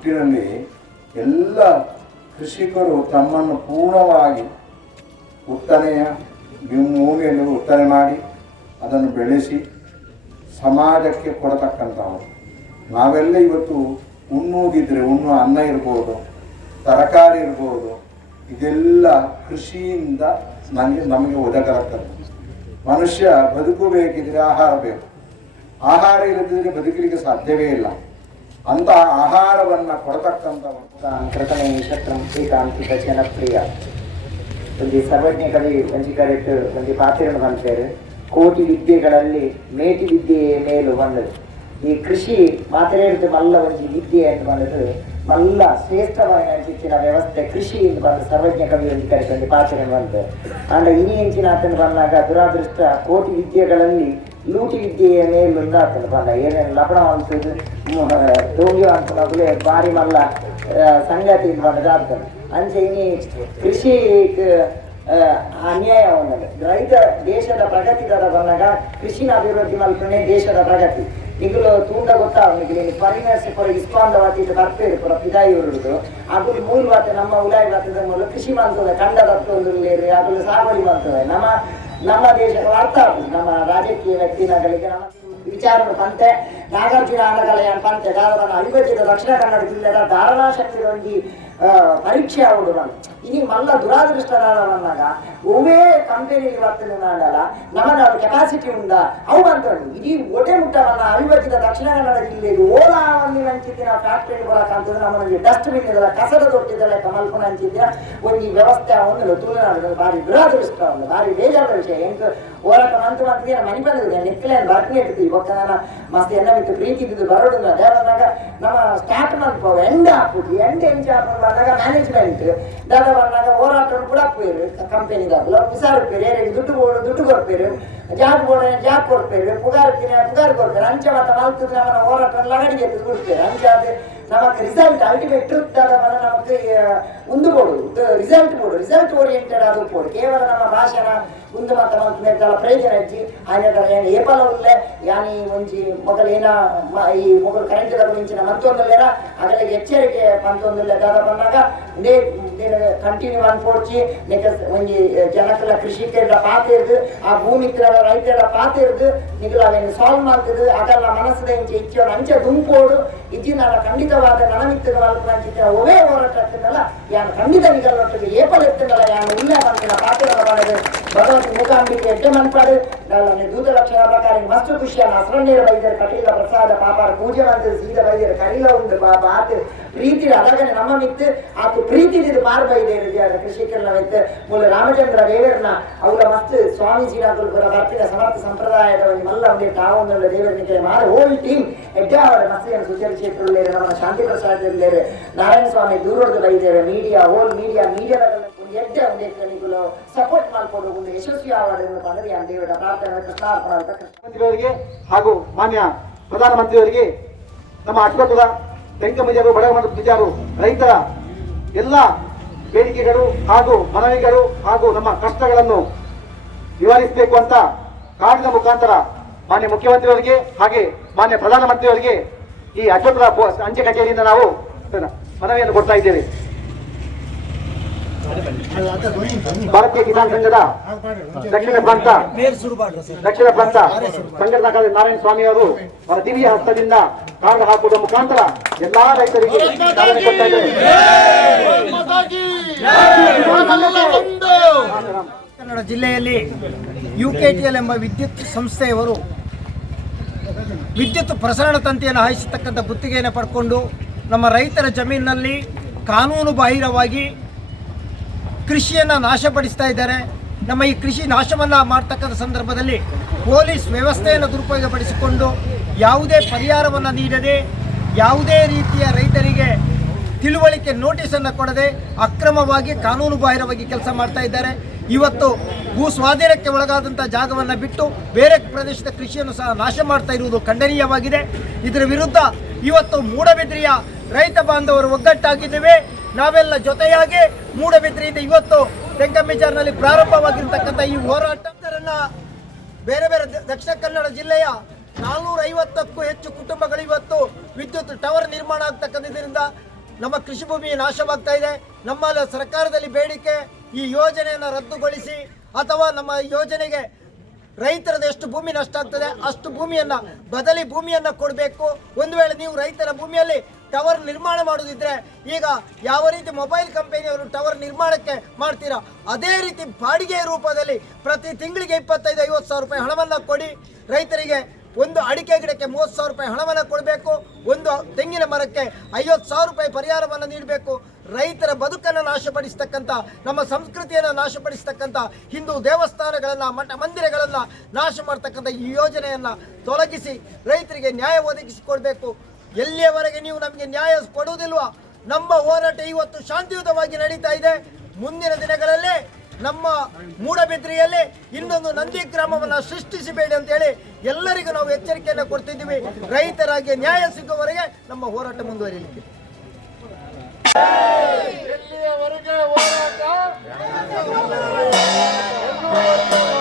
ನಿಟ್ಟಿನಲ್ಲಿ ಎಲ್ಲ ಕೃಷಿಕರು ತಮ್ಮನ್ನು ಪೂರ್ಣವಾಗಿ ಉತ್ತನೆಯ ಭೂಮಿಯಲ್ಲಿ ಉತ್ತನೆ ಮಾಡಿ ಅದನ್ನು ಬೆಳೆಸಿ ಸಮಾಜಕ್ಕೆ ಕೊಡತಕ್ಕಂಥವ್ರು. ನಾವೆಲ್ಲ ಇವತ್ತು ಉಣ್ಣುವುದಿದ್ರೆ ಉಣ್ಣುವ ಅನ್ನ ಇರ್ಬೋದು, ತರಕಾರಿ ಇರ್ಬೋದು, ಇದೆಲ್ಲ ಕೃಷಿಯಿಂದ ನಮಗೆ ನಮಗೆ ಒದಗಲಾಗ್ತದೆ ಮನುಷ್ಯ ಬದುಕಬೇಕಿದ್ರೆ ಆಹಾರ ಬೇಕು. ಆಹಾರ ಇಲ್ಲದಿದ್ದರೆ ಬದುಕಲಿಕ್ಕೆ ಸಾಧ್ಯವೇ ಇಲ್ಲ. ಅಂತಹ ಆಹಾರವನ್ನು ಕೊಡತಕ್ಕಂಥ ಕೃತನೇ ಶತ್ರು ಶ್ರೀಕಾಂತಿಕ ಜನಪ್ರಿಯ ಒಂದು ಸರ್ವಜ್ಞ ಕವಿ ಒಂಜಿ ಕರೆಕ್ಟ್ ಒಂದು ಪಾತ್ರ ಬಂತಾರೆ ಕೋಟಿ ವಿದ್ಯೆಗಳಲ್ಲಿ ಮೇಟಿ ವಿದ್ಯೆಯೇ ಮೇಲು ಬಂದದು ಈ ಕೃಷಿ ಮಾತ್ರೇರ್ದು ಮಲ್ಲ ಒಂಜಿ ವಿದ್ಯೆ ಅಂತ ಬಂದದ್ದು ಮಲ್ಲ ಶ್ರೇಷ್ಠವಾಗಿ ಅಂಚಿನ ವ್ಯವಸ್ಥೆ ಕೃಷಿ ಎಂದು ಬಂದ ಸರ್ವಜ್ಞ ಕವಿ ಕರೆಕ್ಟ್ ಒಂದು ಪಾತ್ರವನ್ನು ಬಂತು ಅಂಡ ಇನಿ ಹೆಂಚಿನ ಆತನ ಬಂದಾಗ ದುರಾದೃಷ್ಟ ಕೋಟಿ ವಿದ್ಯೆಗಳಲ್ಲಿ ಲೂಟಿ ವಿದ್ಯೆಯ ಮೇಲು ಆತನ ಬಂದ, ಏನೇನು ಲಪಣ ಅನ್ಸುದು ದೋಂಗಿ ಅನ್ಕೊಂಡಾಗಲೇ ಬಾರಿ ಮಲ್ಲ ಸಂಗತಿ ಬಂದದ ಆಗ್ತದೆ. ಅಂಚೆ ಇನಿ ಕೃಷಿ ಅನ್ಯಾಯ ಅವನದು ರೈತ ದೇಶದ ಪ್ರಗತಿ ದರ ಬಂದಾಗ ಕೃಷಿನ ಅಭಿವೃದ್ಧಿ ಮಲ್ಪನೆ ದೇಶದ ಪ್ರಗತಿ. ಈಗಲೂ ತೂಂಡ ಗೊತ್ತಾಗ ಪರಿಣಾಮ ಪರ ಇಸ್ಪಾಂದ ವಾತಿದ ಬರ್ಪೇರು ಪುರ ಪಿದಾಯಿ ಉರುಡು ಅದು ಮೂಲ ವಾತ ನಮ್ಮ ಉಲಾಯಿ ವಾತದ ಮೂಲ ಕೃಷಿ ಮಾಡ್ತದೆ. ಕಂಡದ ಒಂದು ಅದು ಸಾಗುವಳಿ ಮಾಡ್ತದೆ. ನಮ್ಮ ನಮ್ಮ ದೇಶದ ಆಗುದು ನಮ್ಮ ರಾಜಕೀಯ ವ್ಯಕ್ತಿನಗಳಿಗೆ ನಮ್ಮ ವಿಚಾರ ಪಂತೆ ನಾಗಾರ್ಜುನ ಆನಗಲಯ ಪಂತೆ ಕಾರಣ ಅವಿಭಜಿತ ದಕ್ಷಿಣ ಕನ್ನಡ ಜಿಲ್ಲೆಯ ಧಾರಣಾ ಶಕ್ತಿ ಇನಿ ಮಲ್ಲ ದುರಾದೃಷ್ಟದಾರ ಬಂದಾಗ ಒವೇ ಕಂಪೆನಿ ಬರ್ತದೆ ನಾಡಲ್ಲ ನಮ್ಮನ್ನ ಅದು ಕೆಪಾಸಿಟಿ ಉಂಡ ಅವು ಬಂತಂಡು ಇಡೀ ಒಡೆ ಮುಟ್ಟವನ್ನ ಅವಿಭಜಿತ ದಕ್ಷಿಣ ಕನ್ನಡ ಓಲಾ ಒಂದು ಹಂಚಿದ್ದಿನ ಫ್ಯಾಕ್ಟರಿ ಬರಕಂತಂದ್ರೆ ನಮ್ಮಲ್ಲಿ ಡಸ್ಟ್ಬಿನ್ ಇದೆಲ್ಲ ಕಸದ ತೊಟ್ಟಿದ್ದಲ್ಲ ಕಮಲ್ಪನ ಹಂಚಿದ್ದ ಒಂದು ವ್ಯವಸ್ಥೆ ಅವನು ತುಳುನಾಡು ಭಾರಿ ದುರಾದೃಷ್ಟ ಒಂದು ಭಾರಿ ಬೇಜಾರದ ವಿಷಯ. ಎಂಟು ಹೋರಾಟ ಮಂತ್ ಮಂತ್ಗೆ ಮನೆ ಬಂದಿದೆ. ನೆಕ್ಲೇನ್ ಬರ್ತೀನಿ ಇರ್ತೀವಿ ಇವತ್ತು ನಾನು ಮಸ್ತ್ ಎಲ್ಲ ಬಿತ್ತು ಪ್ರೀತಿ ಇದ್ದು ಬರೋದಿಲ್ಲ. ದೇವರಾಗ ನಮ್ಮ ಸ್ಟಾರ್ಟ್ ಮಾಡ್ಕೋ ಎಂಡ ಹಾಕ್ಬಿಟ್ಟು ಎಂಡ ಹಾಕೊಂಡು ಬಂದಾಗ ಮ್ಯಾನೇಜ್ಮೆಂಟ್ ದಾದ ಬಂದಾಗ ಹೋರಾಟ ಕೂಡ ಹಾಕ್ಬೇರು ಕಂಪೆನಿದಾಗಲು ಬಿಸಾಡ್ಬೇರು ಯಾರಿಗೆ ದುಡ್ಡು ಕೊಡು ದುಡ್ಡು ಕೊಡ್ಬೇರು ಜಾಬ್ ಕೊಡ ಜಾಬ್ ಕೊಡ್ಬೇರು ಪುಗಾರ್ ಪುಗಾರ್ ಕೊಡ್ತಾರೆ ಅಂಚ ಮತ್ತೆ ಮಲ್ತದ ನಮ್ಮ ಹೋರಾಟ ಲಗಡಿಗೆ ಎದ್ದು ಬಿಡ್ತಾರೆ ಅಂಚ ಅದು ನಮಗೆ ರಿಸಲ್ಟ್ ಅಲ್ಟಿಮೇಟ್ ಟ್ರೂತ್ ದಾದ ಬಂದ ನಮಗೆ ಒಂದು ಕೊಡು ರಿಸಲ್ಟ್ ಕೊಡು ರಿಸಲ್ಟ್ ಓರಿಯೆಂಟೆಡ್ ಅದು ಕೊಡು ಕೇವಲ ನಮ್ಮ ಭಾಷಣ ಮುಂದೆ ಮಾತ ಮಾತನಾಡ್ತಾಳ ಪ್ರಯೋಜನ ಇಜ್ಜಿ ಹಾಗೆ ಏನು ಏಪಲ ಉಳ್ಳೆ ಯಾನಿ ಒಂಜಿ ಮೊದಲು ಏನ ಮ- ಈ ಮೊದಲು ಕರೆಂಟ್ ಮಿಂಚಿನ ಮತ್ತೊಂದಲ್ಲೇನ ಅದರಲ್ಲಿ ಎಚ್ಚರಿಕೆ ಪಂತೊಂದಲ್ಲ ದಾದ ಬಂದಾಗ ನೇ ಕಂಟಿನ್ಯೂ ಅನ್ಪೋಡ್ಚಿ ನೆಕ ಒಂಜಿ ಜನಕಲ ಕೃಷಿಕರ ಪಾತ ಇರ್ದು ಆ ಭೂಮಿತ್ರ ರೈತರ ಪಾತ ಇರ್ದು ನಿಗಲ ಅವೇನು ಸಾಲ್ವ್ ಮಾಡ್ತದೆ ಅದೆಲ್ಲ ಮನಸ್ಸದ ಇಂಚೆ ಇಚ್ಚೋಡು ಅಂಚೆ ದುಂಪೋಡು ಇಜ್ಜಿನ ಖಂಡಿತವಾದ ನನಮಿತ್ತದ ಮಲ್ಪಂಚಿನ ಒವೇ ಹೋರಾಟ ಆಗ್ತದಲ್ಲ ಯಾನು ಖಂಡಿತ ನಿಗಲೊಟ್ಟಿಗೆ ಏಪಲ್ ಎತ್ತದಲ್ಲ ಯಾನು ಇಲ್ಲ ಬಂದಿನ ಪಾತ್ರ ಮಾಡೋದು ಭಗವಂತ ಮೂಕಾಂಬಿಕೆ ಎಡ್ಡೆ ಮನ್ಪಾಡು ನಾನು ದೂತ ಲಕ್ಷಣ ಪ್ರಕಾರ ಮಸ್ತ್ ಖುಷಿಯನ್ನು ಹಸ್ರಣ್ಣೀರ ಬೈದರು ಕಟೀಲ ಪ್ರಸಾದ ಪಾಪಾರ ಪೂಜೆ ಮಾಡಿದ್ರು ಸೀದ ಬೈದರು ಕರೀಲ ಉಂಡು ಬಾಬಾ ಆತು ಪ್ರೀತಿ ಅದಗನೆ ನಮ್ಮ ಮಿತ್ತು ಆತು ಪ್ರೀತಿ ಇದು ಪಾರ್ ಬೈದೇರು ಕೃಷಿಕರನ್ನ ವೆತ್ತು ಮೂಲ ರಾಮಚಂದ್ರ ದೇವರನ್ನ ಅವರ ಮಸ್ತ್ ಸ್ವಾಮೀಜಿನ ಪುರ ಬರ್ತಿನ ಸಮರ್ಥ ಸಂಪ್ರದಾಯದ ಒಂದು ಮಲ್ಲ ಒಂದು ತಾವೊಂದು ದೇವರನಿಗೆ ಮಾಡ ಹೋಲ್ ಟೀಮ್ ಎಡ್ಡೆ ಅವರ ಮಸ್ತಿಯನ್ನು ಸುಚರಿ ಕ್ಷೇತ್ರದಲ್ಲಿರು ನಮ್ಮ ಶಾಂತಿ ಪ್ರಸಾದದಲ್ಲಿರು ನಾರಾಯಣ ಸ್ವಾಮಿ ದೂರದ ಬೈದೇವೆ, ಮೀಡಿಯಾ ಹೋಲ್ ಮೀಡಿಯಾ ಮೀಡಿಯಾದ ಒಂದು ಎಡ್ಡೆ ಒಂದು ಎಕ್ಕನಿಗಳು ಸಪೋರ್ಟ್ ಮಾಡ್ಕೊಂಡು ಒಂದು ಯಶಸ್ವಿ ಆವಾಡನ್ನು ಪಡೆದು ಆ ದೇವರ ಪ್ರಾರ್ಥನೆ ಕೃಷ್ಣಾರ್ಪಣ ಅಂತ ಕೃಷ್ಣ. ಮುಖ್ಯಮಂತ್ರಿಯವರಿಗೆ ಹಾಗೂ ಮಾನ್ಯ ಪ್ರಧಾನಮಂತ್ರಿಯವರಿಗೆ ನಮ್ಮ ಅಶ್ವತ್ಥದ ತೆಂಕಮಜರು ಬಡವ ಬಿಜಾರು ರೈತರ ಎಲ್ಲ ಬೇಡಿಕೆಗಳು ಹಾಗೂ ಮನವಿಗಳು ಹಾಗೂ ನಮ್ಮ ಕಷ್ಟಗಳನ್ನು ನಿವಾರಿಸಬೇಕು ಅಂತ ಕಾರ್ಡಿನ ಮುಖಾಂತರ ಮಾನ್ಯ ಮುಖ್ಯಮಂತ್ರಿಯವರಿಗೆ ಹಾಗೆ ಮಾನ್ಯ ಪ್ರಧಾನಮಂತ್ರಿಯವರಿಗೆ ಈ ಪೋ- ಅಂಚೆ ಕಚೇರಿಯಿಂದ ನಾವು ಮನವಿಯನ್ನು ಕೊಡ್ತಾ ಇದ್ದೇವೆ. ಭಾರತೀಯ ಕಿಸಾನ್ ಸಂಘದ ದಕ್ಷಿಣ ಪ್ರಾಂತ ದಕ್ಷಿಣ ಪ್ರಾಂತ ಸಂಘದ ನಾರಾಯಣ ಸ್ವಾಮಿ ಅವರು ಅವರ ದಿವ್ಯ ಹಸ್ತದಿಂದ ಕಾರ್ಡ್ ಹಾಕುವುದರ ಮುಖಾಂತರ ಎಲ್ಲಾ ರೈತರಿಗೆ ಕನ್ನಡ ಜಿಲ್ಲೆಯಲ್ಲಿ ಯು ಕೆ ಟಿ ಎಲ್ ಎಂಬ ವಿದ್ಯುತ್ ಸಂಸ್ಥೆಯವರು ವಿದ್ಯುತ್ ಪ್ರಸರಣ ತಂತಿಯನ್ನು ಹಾಯಿಸತಕ್ಕಂಥ ಗುತ್ತಿಗೆಯನ್ನು ಪಡ್ಕೊಂಡು ನಮ್ಮ ರೈತರ ಜಮೀನಿನಲ್ಲಿ ಕಾನೂನು ಬಾಹಿರವಾಗಿ ಕೃಷಿಯನ್ನು ನಾಶಪಡಿಸ್ತಾ ಇದ್ದಾರೆ. ನಮ್ಮ ಈ ಕೃಷಿ ನಾಶವನ್ನು ಮಾಡ್ತಕ್ಕಂಥ ಸಂದರ್ಭದಲ್ಲಿ ಪೊಲೀಸ್ ವ್ಯವಸ್ಥೆಯನ್ನು ದುರುಪಯೋಗಪಡಿಸಿಕೊಂಡು ಯಾವುದೇ ಪರಿಹಾರವನ್ನು ನೀಡದೆ, ಯಾವುದೇ ರೀತಿಯ ರೈತರಿಗೆ ತಿಳುವಳಿಕೆ ನೋಟಿಸನ್ನು ಕೊಡದೆ ಅಕ್ರಮವಾಗಿ ಕಾನೂನು ಬಾಹಿರವಾಗಿ ಕೆಲಸ ಮಾಡ್ತಾ ಇದ್ದಾರೆ. ಇವತ್ತು ಭೂ ಸ್ವಾಧೀನಕ್ಕೆ ಒಳಗಾದಂಥ ಜಾಗವನ್ನು ಬಿಟ್ಟು ಬೇರೆ ಪ್ರದೇಶದ ಕೃಷಿಯನ್ನು ಸಹ ನಾಶ ಮಾಡ್ತಾ ಇರುವುದು ಖಂಡನೀಯವಾಗಿದೆ. ಇದರ ವಿರುದ್ಧ ಇವತ್ತು ಮೂಡಬಿದ್ರಿಯ ರೈತ ಬಾಂಧವರು ಒಗ್ಗಟ್ಟಾಗಿದ್ದೇವೆ. ನಾವೆಲ್ಲ ಜೊತೆಯಾಗಿ ಮೂಡಬಿದ್ರಿಯಿಂದ ಇವತ್ತು ತೆಂಕಂಬಿಜಾರ್ನಲ್ಲಿ ಪ್ರಾರಂಭವಾಗಿರ್ತಕ್ಕಂಥ ಈ ಹೋರಾಟ. ಇದರನ್ನ ಬೇರೆ ಬೇರೆ ದಕ್ಷಿಣ ಕನ್ನಡ ಜಿಲ್ಲೆಯ ನಾನ್ನೂರ ಐವತ್ತಕ್ಕೂ ಹೆಚ್ಚು ಕುಟುಂಬಗಳು ಇವತ್ತು ವಿದ್ಯುತ್ ಟವರ್ ನಿರ್ಮಾಣ ಆಗ್ತಕ್ಕಂಥದ್ರಿಂದ ನಮ್ಮ ಕೃಷಿ ಭೂಮಿ ನಾಶವಾಗ್ತಾ ಇದೆ. ನಮ್ಮ ಸರ್ಕಾರದಲ್ಲಿ ಬೇಡಿಕೆ ಈ ಯೋಜನೆಯನ್ನು ರದ್ದುಗೊಳಿಸಿ ಅಥವಾ ನಮ್ಮ ಯೋಜನೆಗೆ ರೈತರದ ಎಷ್ಟು ಭೂಮಿ ನಷ್ಟ ಆಗ್ತದೆ, ಅಷ್ಟು ಭೂಮಿಯನ್ನ ಬದಲಿ ಭೂಮಿಯನ್ನ ಕೊಡಬೇಕು. ಒಂದು ವೇಳೆ ನೀವು ರೈತರ ಭೂಮಿಯಲ್ಲಿ ಟವರ್ ನಿರ್ಮಾಣ ಮಾಡೋದಿದ್ರೆ ಈಗ ಯಾವ ರೀತಿ ಮೊಬೈಲ್ ಕಂಪನಿಯವರು ಟವರ್ ನಿರ್ಮಾಣಕ್ಕೆ ಮಾಡ್ತೀರಾ? ಅದೇ ರೀತಿ ಬಾಡಿಗೆ ರೂಪದಲ್ಲಿ ಪ್ರತಿ ತಿಂಗಳಿಗೆ ಇಪ್ಪತ್ತೈದು ಐವತ್ತು ಸಾವಿರ ರೂಪಾಯಿ ಹಣವನ್ನು ಕೊಡಿ. ರೈತರಿಗೆ ಒಂದು ಅಡಿಕೆ ಗಿಡಕ್ಕೆ ಮೂವತ್ತು ಸಾವಿರ ರೂಪಾಯಿ ಹಣವನ್ನು ಕೊಡಬೇಕು, ಒಂದು ತೆಂಗಿನ ಮರಕ್ಕೆ ಐವತ್ತು ಸಾವಿರ ರೂಪಾಯಿ ಪರಿಹಾರವನ್ನು ನೀಡಬೇಕು. ರೈತರ ಬದುಕನ್ನು ನಾಶಪಡಿಸ್ತಕ್ಕಂಥ, ನಮ್ಮ ಸಂಸ್ಕೃತಿಯನ್ನು ನಾಶಪಡಿಸ್ತಕ್ಕಂಥ, ಹಿಂದೂ ದೇವಸ್ಥಾನಗಳನ್ನು, ಮಠ ಮಂದಿರಗಳನ್ನು ನಾಶ ಮಾಡ್ತಕ್ಕಂಥ ಈ ಯೋಜನೆಯನ್ನು ತೊಲಗಿಸಿ ರೈತರಿಗೆ ನ್ಯಾಯ ಒದಗಿಸಿಕೊಡಬೇಕು. ಎಲ್ಲಿಯವರೆಗೆ ನೀವು ನಮಗೆ ನ್ಯಾಯ ಕೊಡುವುದಿಲ್ವಾ, ನಮ್ಮ ಹೋರಾಟ ಇವತ್ತು ಶಾಂತಿಯುತವಾಗಿ ನಡೀತಾ ಇದೆ. ಮುಂದಿನ ದಿನಗಳಲ್ಲಿ ನಮ್ಮ ಮೂಡಬಿದ್ರಿಯಲ್ಲಿ ಇನ್ನೊಂದು ನಂದಿ ಗ್ರಾಮವನ್ನು ಸೃಷ್ಟಿಸಬೇಡಿ ಅಂತ ಹೇಳಿ ಎಲ್ಲರಿಗೂ ನಾವು ಎಚ್ಚರಿಕೆಯನ್ನು ಕೊಡ್ತಿದ್ದೀವಿ. ರೈತರಾಗಿ ನ್ಯಾಯ ಸಿಗುವವರೆಗೆ ನಮ್ಮ ಹೋರಾಟ ಮುಂದುವರಿಯಲಿಕ್ಕೆ. ಹೋರಾಟ?